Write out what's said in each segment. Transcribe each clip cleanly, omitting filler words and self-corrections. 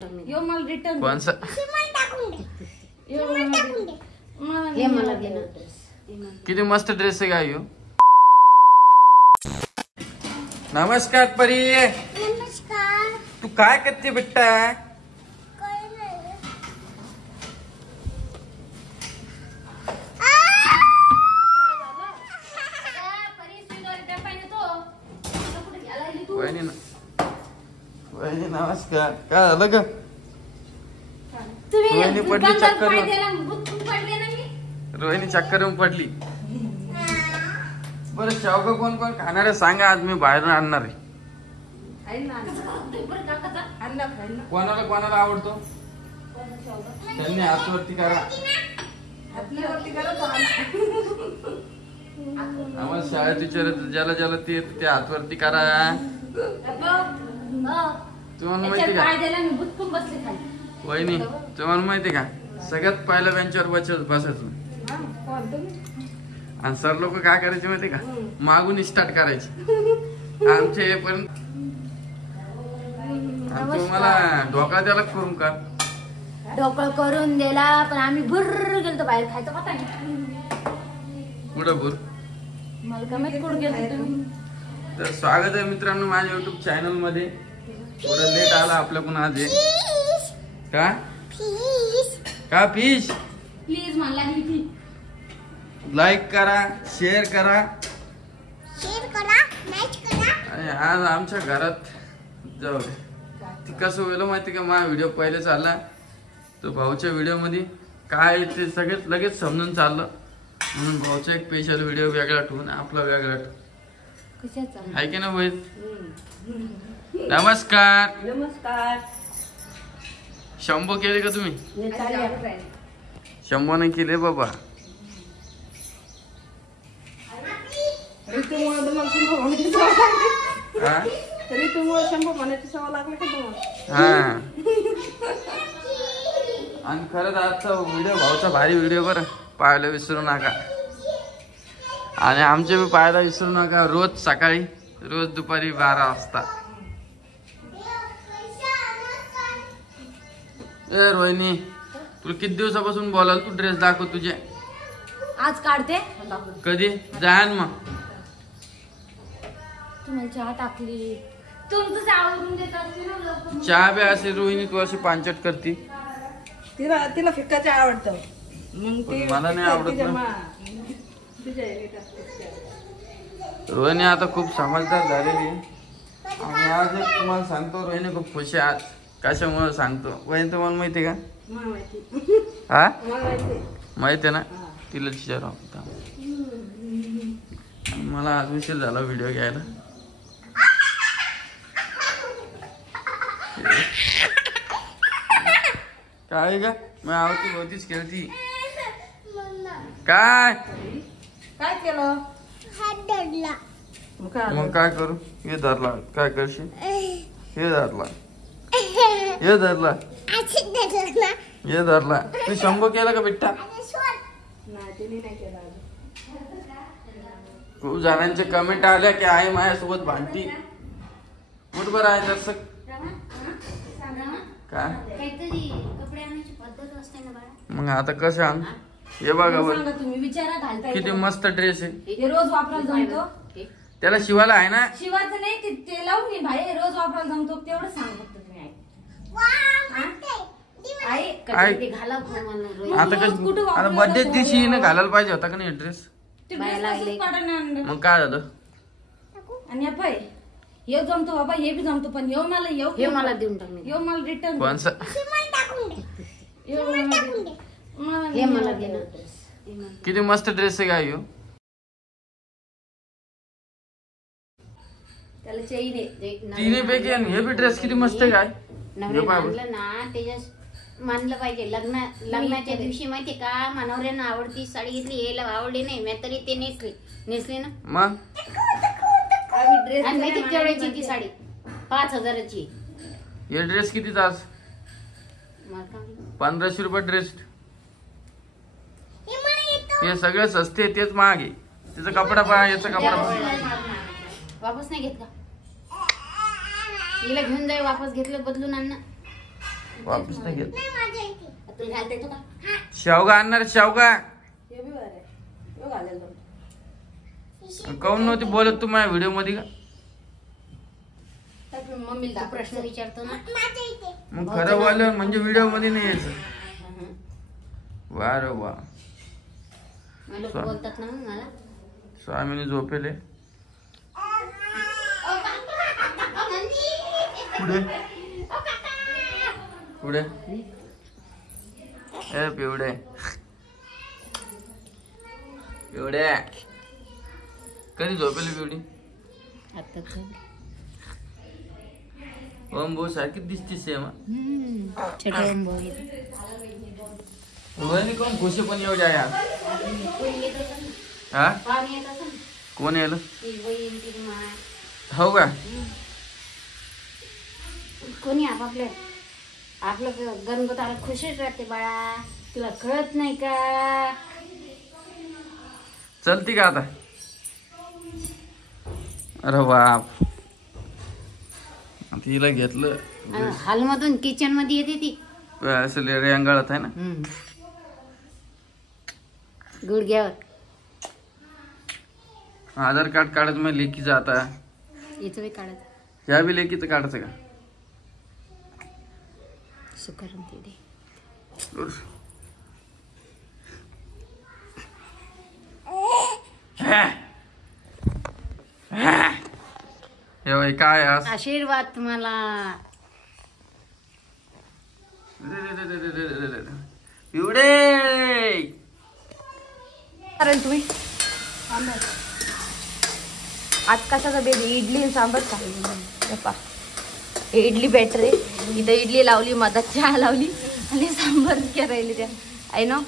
यो मला रिटर्न कोणसा हे मला दे ना. किती मस्त ड्रेस आहे का यो. नमस्कार परी. नमस्कार. तू काय करते बेटा. वहिनी नमस्कार. काय झालं ग. रोहिणी पडली चक्कर. रोहिणी चक्कर येऊन पडली. बरं शेवगा कोण कोण खाणार आहे सांगा. आज मी बाहेरून आणणार आहे. कोणाला कोणाला आवडतो त्यांनी हातवरती करा. आम्हाला शाळेत विचारत ज्याला ज्याला ते हातवरती करा. तुम्हाला माहिती का वहिनी, तुम्हाला माहिती का सगळ्यात पहिल्या बेंचवर बसायचं आणि सर लोक काय करायचे माहिती का मागून स्टार्ट करायचे आमच्या हे पण. तुम्हाला ढोका द्यायला करून का ढोकळ करून दिला पण आम्ही भुर्र गेलो बाहेर खायचं पता नाही कुठं भूर. मला का माहिती कुठं गेलो तुम्ही. तर स्वागत आहे मित्रांनो माझ्या युट्यूब चॅनल मध्ये. थोडं लेट आला आपल्याकडून आज. का का फिश प्लीज मला लाईक करा, शेअर करा. आणि आज आमच्या घरात जाऊ दे ती कसं होईल माहिती का. माझा व्हिडिओ पहिले चालला तो भाऊच्या व्हिडिओ मध्ये काय ते सगळेच लगेच समजून चाललं म्हणून भाऊचा एक स्पेशल व्हिडिओ वेगळा ठेवून आपला वेगळा ठेवून आहे की ना भाई. नमस्कार. नमस्कार. शंभो केले का तुम्ही. शंभो नाही केले बाबा. आणि खरंच आजचा व्हिडिओ भाऊचा भारी व्हिडिओ बरं पाहायला विसरू नका. आणि आमचे बी पाहायला विसरू नका. रोज सकाळी रोज दुपारी 12 वाजता. ए रोहिणी तुला किती दिवसापासून बोलाल तू ड्रेस दाखव तुझे. आज काढते. कधी जाण मग. तुम्हाला चहा टाकली तुमचं आवरून देत असते ना. चहा बी असे रोहिणी तू अशी पांचट करती. तिला फिक्का चहा आवडतं मग मला नाही आवडत ना. रोहिणी आता खूप समजदार झालेली. आणि आज एक तुम्हाला सांगतो रोहिणी खूप खुश आहे आज. कशामुळे सांगतो वहिनी तुम्हाला माहिती का. हा माहिती आहे ना. तिला विचारा. मला आज उशीर झाला व्हिडिओ घ्यायला. काय का मग आवती भोवतीच खेळती. काय काय केलं मग काय करू. हे धरला काय करशील. हे धरला हे धरला हे धरला. तू शंभो केला का बेटा. खूप जणांचे कमेंट आल्या की आई माझ्यासोबत भांडती. कुठ बरं आहे तसं काय. मग आता कसं आण. हे बघा बरं तुम्ही विचारा घालता किती मस्त ड्रेस आहे. हे रोज वापरायला जमतो. त्याला शिवायला आहे ना. शिवायचं नाही ते लावून घे भाई. रोज वापरायला जमतो तेवढं सांग फक्त तुम्ही. आता कसं आता बर्थडे दिवशी घालायला पाहिजे होता का नाही ड्रेस. मग काय झालं. आणि हे जमतो बाबा. हे बी जमतो पण हे मला देऊन टाक. हे मला रिटर्न कोणसा हे मला दे ना. किती मस्त ड्रेस आहे का यो. त्याला चैन आहे. तिन्ही पैकी हे बी ड्रेस किती मस्त आहे काय. म्हणलं ना त्याच्यात मानलं पाहिजे. लग्नाच्या दिवशी माहिती का मनोऱ्यानं आवडती साडी घेतली. याला आवडली नाही मी तरी ते नेसली ना. मग आणि माहिती केवढ्याची ती साडी 5000ची. हे ड्रेस किती तास 1500 रुपये ड्रेस. हे सगळं सस्ते तेच महाग आहे. त्याचा कपडा पहा याचा कपडा वापस नाही घेत का. हिला घेऊन जाय वापस घेतलं बदलून आण ना. वापस नाही घेत. तुला घालता येतो का? शेवगा आणणार शेवगा. हे बी बरं आहे. हे घालेल तो. काऊन नव्हती बोलत तू माझ्या व्हिडिओ मध्ये का? मम्मीला प्रश्न विचारतो ना. मग खरं बोललं म्हणजे व्हिडिओ मध्ये नाही यायचं. वा रे वा. लोक बोलतात ना मग मला. स्वामीने झोपेले. पुढे पुढे ए पिवडे पिवडे कधी झोपेले पिवडी? आता ओम भाऊ सारखी दिसतीस सेम. छोटे ओम भाऊ वहिनी कोण खुशी पण एवढी आहे आज. हा कोण यायला? हो का? कोणी आपलं गणगोताला खुशीच राहते बाळा. तुला कळत नाही का? चलती का आता? अरे बाप तिला घेतलं हॉलमधून किचन मध्ये येते ती. असं रेंगाळत आहे ना गुडघ्यावर. आधार कार्ड काढत मग लेकीचं आता. याचं बी काढत. ह्या बी लेकीचं काढायचं का? सुकरम ते दे. हे बाई काय आज आशीर्वाद तुम्हाला. पिवडे कारण तुम्ही आज कशाचा बेबी? इडली आणि सांबर का? बाप्पा हे इडली बेटर आहे. इथं इडली लावली, मधात चहा लावली आणि सांबर करायली त्या आहे ना.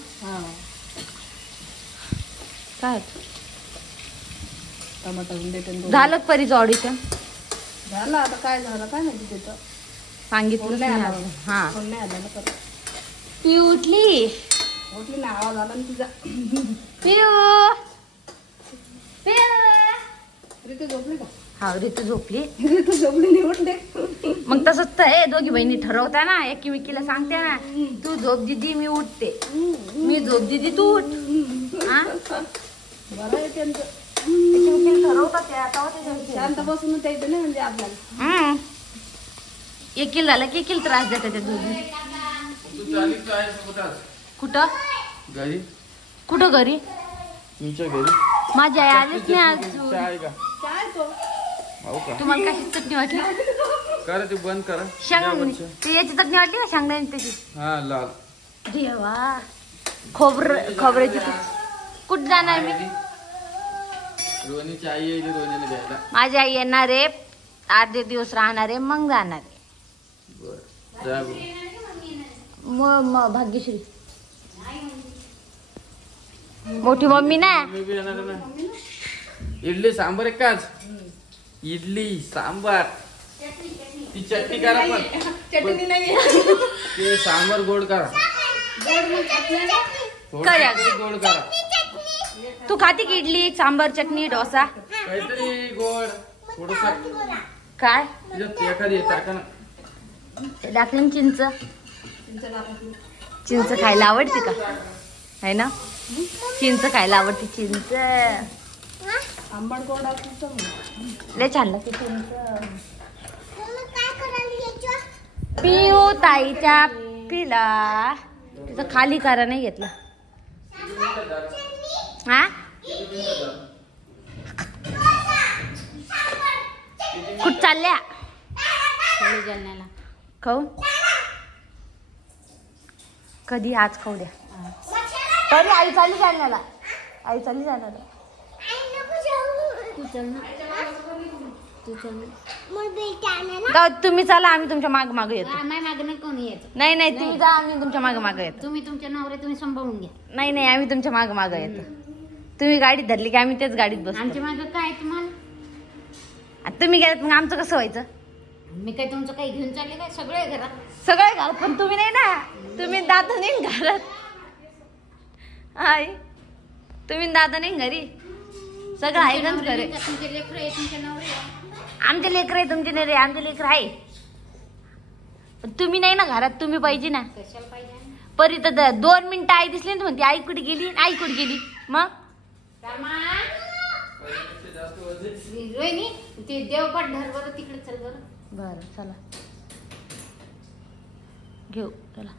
काय टमाटर देते. झालं परीचं ऑडिशन? झालं आता काय झालं काय माहिती तिथं. सांगितलं नाही नाही आला. अजून. हा फोन नाही आला ना परत. ती उठली. उठली ना आवाज आला ना तिचा. पिऊ पिऊ. ऋतू झोपली का? हा ऋतू झोपली. ऋतू झोपली नाही उठले. मग तसंच तर आहे. दोघी बहिणी ठरवता ना, एकीमेकीला सांगते ना, तू झोप दिदी मी उठते, मी झोप दिदी तू उठ. हा बरं आहे त्यांचं. एकीमेकीला ठरवतात त्या शांत बसून द्यायचं नाही म्हणजे आपल्याला. एकील झालं की एकील त्रास देतात त्या दोघी. तू चालीस आहे कुठं? कुठं? घरी. कुठं घरी? तुमच्या घरी. माझी आई आलीच नाही अजून. आहे का? काय तो हो का? तुम्हाला कशी चटणी वाटली? करा ते बंद करा. शेंग ते याची चटणी वाटली का शेंगदाण्याची त्याची? हा लाल. देवा खोबऱ्याची. कुठं जाणार मी? रोनीची आई येईल रोनीला घ्यायला. माझी आई येणार आहे, अर्धे दिवस राहणार आहे, मग जाणार आहे. बर जा मग भाग्यश्री मोठी मम्मी ना. मी बी येणार आहे ना. इडली सांबार आहे काच? इडली सांबार. ती चटणी करा पण चटणी नाही. ते सांबार गोड करा. करा. थोडं गोड करा. तू खाती की इडली सांबार चटणी डोसा? काहीतरी गोड थोडस. काय तिच्यात एखादी टाका ना. टाकलं चिंच? चिंच खायला आवडते का? है ना, चिंच खायला आवडते. चिंच आंबट गोड असतं. लय छान लागते चिंच. पिऊ ताईच्या पिला तिचं खाली करा नाही घेतला. हा कुठ चालल्या? जालन्याला. खाऊ कधी? आज खाऊ द्या. तरी आई चालली जालन्याला. आई चालली जाणार. तू चल ना. तू चल ना. जाऊ तुम्ही चला, आम्ही तुमच्या माग माग येतो. माझ्या मागणं कोणी येतं? नाही नाही तुम्ही जा, आम्ही तुमच्या माग माग येतो. तुम्ही तुमच्या नवरे तुम्ही सांभाळून घ्या. नाही नाही आम्ही तुमच्या माग माग येतो. तुम्ही गाडीत धरली की आम्ही तेच गाडीत बसतो. आमच्या मागं काय तुम्हाला? आणि तुम्ही गेलात मग आमचं कसं व्हायचं? मी काय तुमचं काही घेऊन चालले काय? सगळे घरात. सगळे घाल पण तुम्ही नाही ना. तुम्ही दादा नाही घरात. आई तुम्ही दादा नाही घरी. सगळं आहे गंज करे. तुमचे लेकरं आहे, तुमचे नवरे आहे. आमचे लेकर आहे, तुमचे नाही रे. आमचे लेकर आहे. पण तुम्ही नाही ना घरात, तुम्ही पाहिजे ना. कशाला पाहिजे परी तर 2 मिनिटं आई दिसली ना म्हणते आई कुठे गेली, आई कुठे गेली. मग रामा पहिल्यापेक्षा जास्त वजन. रोहिणी ते देवपाट धर बरं तिकडे चल बरं. बरं चला घेऊ चला.